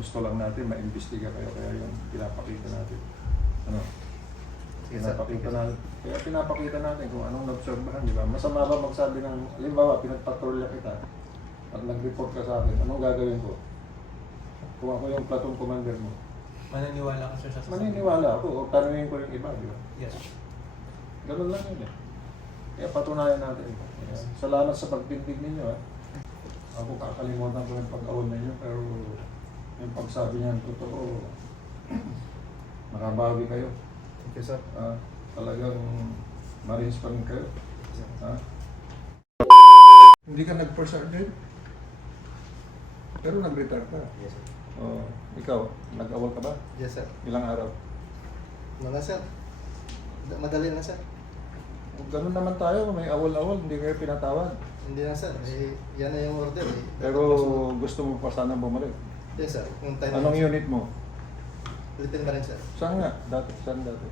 gusto lang natin maimbestiga kayo, kaya yung pinapakita natin. Ano? Kaya pinapakita natin kung anong naobserbahan, di ba? Masama ba magsabi ng, halimbawa, pinagpatrolya kita at nag-report ka sa akin, anong gagawin ko? Kung ako yung platoon commander mo, Maniniwala ka sir sa sasabihin? maniniwala ako o tanungin ko yung iba, di ba? Yes. Ganun lang yun eh. Kaya patunayan natin. Kaya, salamat sa pagtindig ninyo. Ako kakalimutan ko yung pag-awal ninyo, pero yung pagsabi niyan totoo, nakabawi kayo. Thank you, sir. Talagang Marines pa rin kayo. Hindi ka nag-first sergeant, pero nag-retire ka. Yes, sir. Ikaw, nag-awal ka ba? Yes, sir. Ilang araw? Mga sir. Madali na, sir. Ganun naman tayo, may awal-awal, hindi kayo pinatawad. Hindi na, sir. Yan na yung order. Pero gusto mo pa sana bumalik. Yes, sir. Kung time Anong unit mo? Lieutenant pa rin, sir. Saan nga? Saan dati?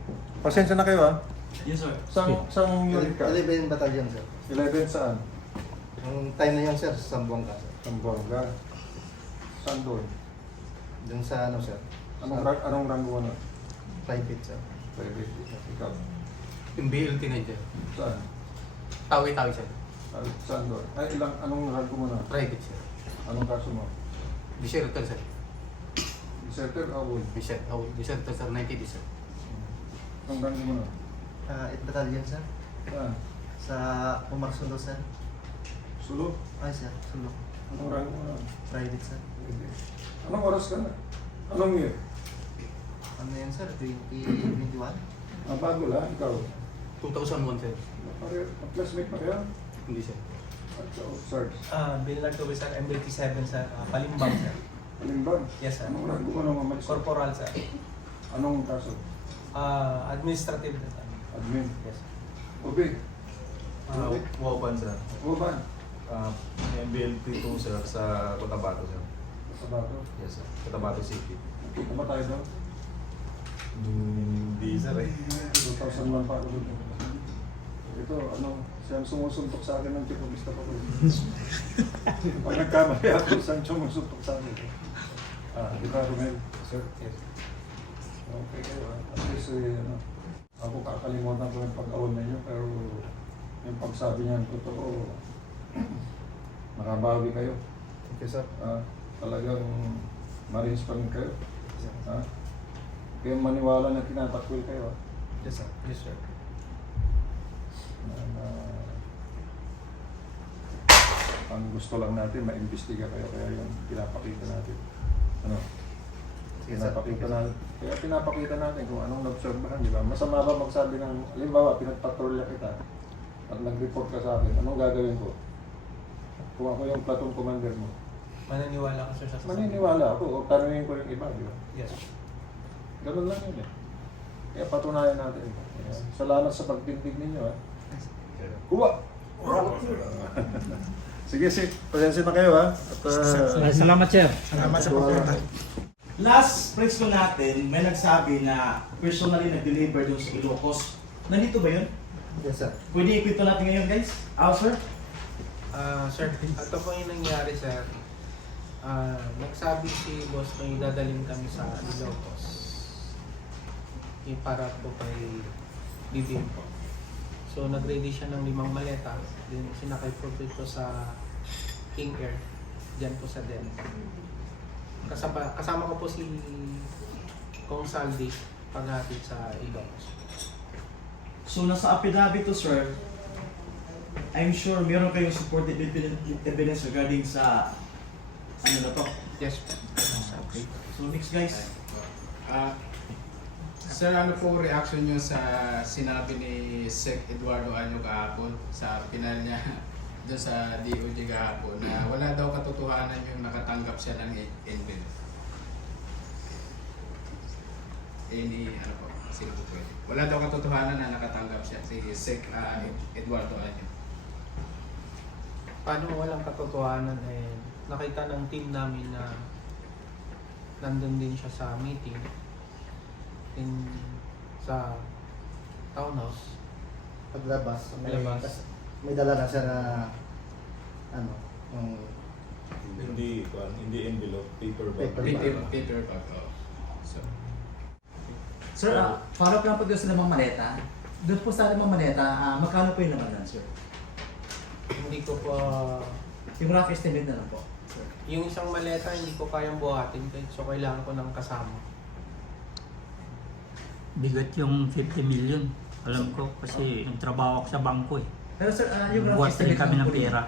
Pasensya na kayo Yes sir. Saan unit ka? 11 battalion, sir. 11 saan? Yung time na yun, sir, sa Sambuanga, sir. Sambuanga. Saan doon? Yung sa ano, sir? Anong rango mo na? Private, sir. Private. Ikaw? Yung BLT na dyan. Saan? Tawi-tawi sir. Saan doon? Anong rango mo na? Private sir. Anong kaso mo? Deserter sir. Deserter o awol? Deserter sir, 90 sir. Anong rango mo na? 8 battalion, sir. Saan? Sa Umarsulo, sir. Sulo? Ay, sir. Sulo. Anong rango mo na? Private, sir. Anong oras ka na? Anong year? Ano yan, sir? 2021? Bago lang, ikaw. 2001 sir. Classmate pa kaya? Hindi sir. Sarge. Bill Narcobe sir, M87 sir. Palimbang sir. Alimbang? Yes sir. Anong rango mo na mamalis? Corporal sir. Anong kaso? Administrative na sir. Admin. Yes. Obi. Woban, sir. Uban. MBLP 2, sir, sa Cotabato, sir. Sabato. Yes, sir. Cotabato City. Kita ba tayo doon? Hindi, sir, eh. 2001 pa ako doon. Ito, siyang sumusuntok sa akin ng tipogista pa ko. Pag nagkamali ako, saan siyang sumusuntok sa akin? Di ba, Romel? Sir, yes. Okay kayo, At least, ako kakalimutan ko yung pag-awal ninyo, pero yung pagsabi niyan, totoo, nakabawi kayo. Thank you, sir. Talagang Marines pa rin kayo. Yes, sir. Kaya maniwala na tinatakwil kayo. Yes, sir. Yes sir. Ang gusto lang natin, maimbestiga kayo, kaya yung pinapakita natin. Sige, sir. Kaya pinapakita natin kung anong naobserbahan, di ba? Masama ba magsabi ng, halimbawa, pinagpatrolya kita at nag-report ka sa akin, anong gagawin ko? Kung ako yung platoon commander mo, Maniniwala ka sir sa sasabihin? maniniwala ako o tanungin ko yung iba, di ba? Yes. Ganun lang yun eh. Kaya patunayan natin. Kaya, salamat sa pagtindig ninyo. Kuha! Sige, pasensya na kayo At, Salamat, sir. Salamat sa pagpunta. Last press ko natin, may nagsabi na personally nag-deliver doon sa Ilocos. Nandito ba yun? Yes, sir. Pwede ikwento natin ngayon, guys? Sir? Sir, ito po yung nangyari sir. Nagsabi si boss na idadaling kami sa Ilocos. Para po kay BBM po. So nag-ready siya ng 5 maleta. Then sinakay po ito sa King Air. Diyan po sa Del. Kasama ko po si Kong Saldi paghatid sa Ilocos. So, nasa affidavit to, sir, I'm sure meron kayong supported evidence regarding sa ano na to. Yes. Okay. So, next, guys. Sir, ano po reaction nyo sa sinabi ni Sec Eduardo Año kahapon sa pinal niya doon sa DOJ kahapon na wala daw katotohanan yung nakatanggap siya ng NBIL? Ano po, sino po pwede? Wala daw katotohanan na nakatanggap siya si Sec Eduardo Año. Paano walang katotohanan nakita ng team namin na nandun din siya sa meeting sa townhouse. Paglabas, Paglabas. may dala na siya na yung Hindi envelope, paper bag. Peter bag. Oh. So, Sir, follow up lang po doon sa lamang maleta. Doon po sa lamang maleta, magkano po yung laman nun, sir? Hindi ko pa... Yung rough estimate na lang po, sir. Yung isang maleta, hindi ko kayang buhatin. So, kailangan ko ng kasama. Bigat yung 50 million. Alam ko kasi nagtrabaho ako sa bangko eh. Pero sir, yung rough Buhat rin estimate kami lang ng po pera.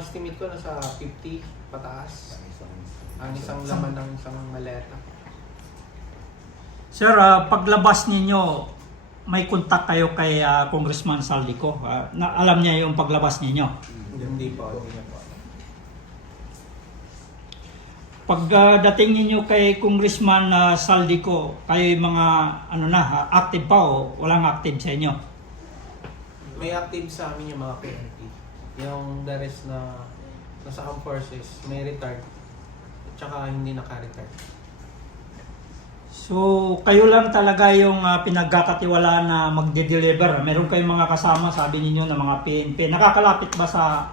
Estimate ko nasa 50 pataas. Ang isang laman ng isang maleta. Sir, paglabas ninyo, may kontak kayo kay Congressman Saldico. Na alam niya yung paglabas ninyo. Hindi pa. Pagdating ninyo kay Congressman Saldico, kayo yung mga active pa o walang active sa inyo? May active sa amin yung mga PNP. Yung the rest na nasa armed forces, may retired. At saka hindi naka-retired. So, kayo lang talaga yung pinagkakatiwalaan na magde-deliver. Meron kayong mga kasama, sabi ninyo, na mga PNP. Nakakalapit ba sa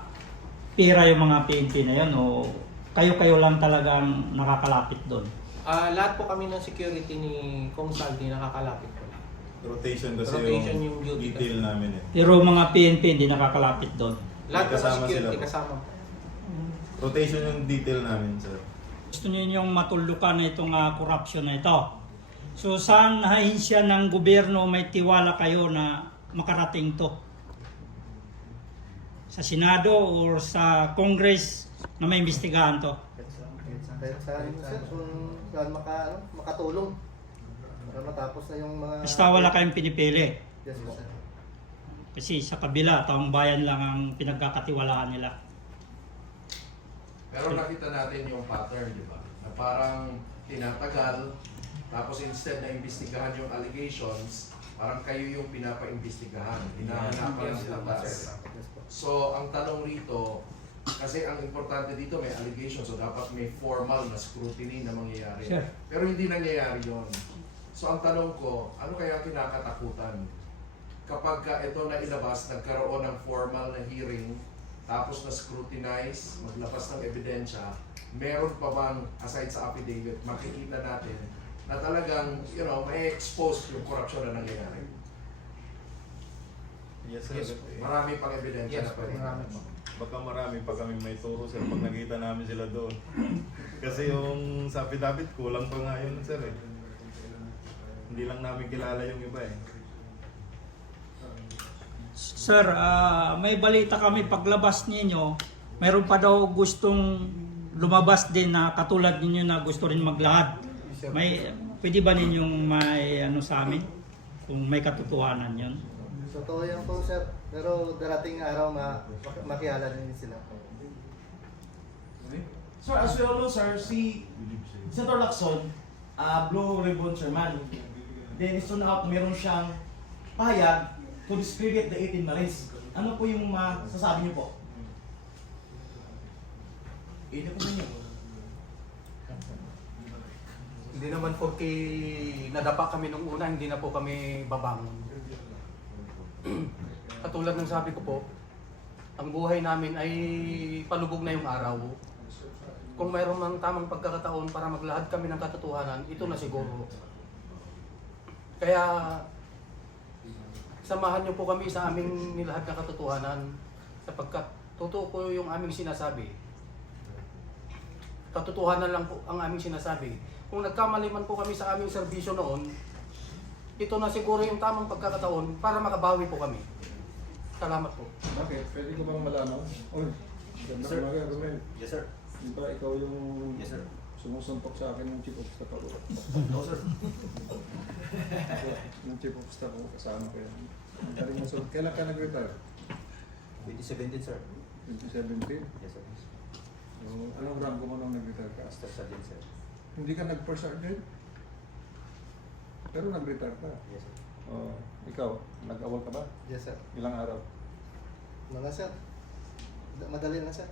pera yung mga PNP na yun? O kayo-kayo lang talagang nakakalapit doon? Lahat po kami ng security ni Kong Saldi nakakalapit po. Rotation kasi Rotation yung yung duty detail kasi. namin eh. Pero mga PNP hindi nakakalapit doon. Lahat po ng Kasama security sila po. kasama po. Rotation yung detail namin, sir. Gusto niyo yung matulukan na itong corruption na ito. So saan ahensya ng gobyerno may tiwala kayo na makarating to? Sa Senado or sa Congress na may imbestigahan to? Kahit saan, sir, kung saan makatulong. Para matapos na yung mga... Basta wala kayong pinipili. Yes, po, sir. Kasi sa kabila, taong bayan lang ang pinagkakatiwalaan nila. Pero nakita natin yung pattern, di ba? Na parang tinatagal, tapos instead na imbestigahan yung allegations, parang kayo yung pinapa-imbestigahan. Hinahanapan ng batas. Yes, po. So, ang tanong rito, kasi ang importante dito may allegations, so dapat may formal na scrutiny na mangyayari. Sure. Pero hindi nangyayari yon. So, ang tanong ko, ano kaya kinakatakutan? Kapag ito na ilabas, nagkaroon ng formal na hearing, tapos na scrutinize, maglabas ng ebidensya, meron pa bang, aside sa affidavit, makikita natin na talagang, may expose yung corruption na nangyayari. Yes, sir. Yes, Marami pang ebidensya Yes, na pwede. marami po. Baka marami pa kami may turo, sir, pag nakita namin sila doon. Kasi yung sa affidavit, kulang pa nga yun, sir. Hindi lang namin kilala yung iba eh. Sir, may balita kami paglabas ninyo, mayroon pa daw gustong lumabas din na katulad ninyo na gusto rin maglahad. Pwede ba ninyong may sa amin? Kung may katotohanan yun? Totoo yan po, sir. Pero darating araw makilala din sila. Sir, as we all know, sir, si Senator Lacson, Blue Ribbon Chairman. Then, soon out, meron siyang pahayag to discredit the 18 Marines. Ano po yung masasabi niyo po? Ito po ninyo. Hindi naman po nadapa kami nung una, hindi na po kami babangon. Katulad ng sabi ko po, ang buhay namin ay palubog na yung araw. Kung mayroon mang tamang pagkakataon para maglahad kami ng katotohanan, ito na siguro. Kaya samahan niyo po kami sa aming nilahad na katotohanan sapagkat totoo po yung aming sinasabi. Katotohanan lang po ang aming sinasabi. Kung nagkamali man po kami sa aming serbisyo noon, ito na siguro yung tamang pagkakataon para makabawi po kami. Salamat po. Bakit? Pwede ko bang malaman? Oy, ganda Sir. ka Romel. Yes, sir. Di ba ikaw yung Yes, sir. sumusumpok sa akin ng chief of staff ako? No, sir. Yung chief of staff ako, kasama ko yan. Ang galing mo sulat. Kailan ka nag-retire? 2017, sir. 2017? Yes, sir. So, anong rango mo nung nag-retire ka? Master Sergeant, sir. Hindi ka nag-first sergeant? Pero nag-retire ka. Yes, sir. Ikaw, nag-awal ka ba? Yes, sir. Ilang araw? Mga sir. Madali na, sir.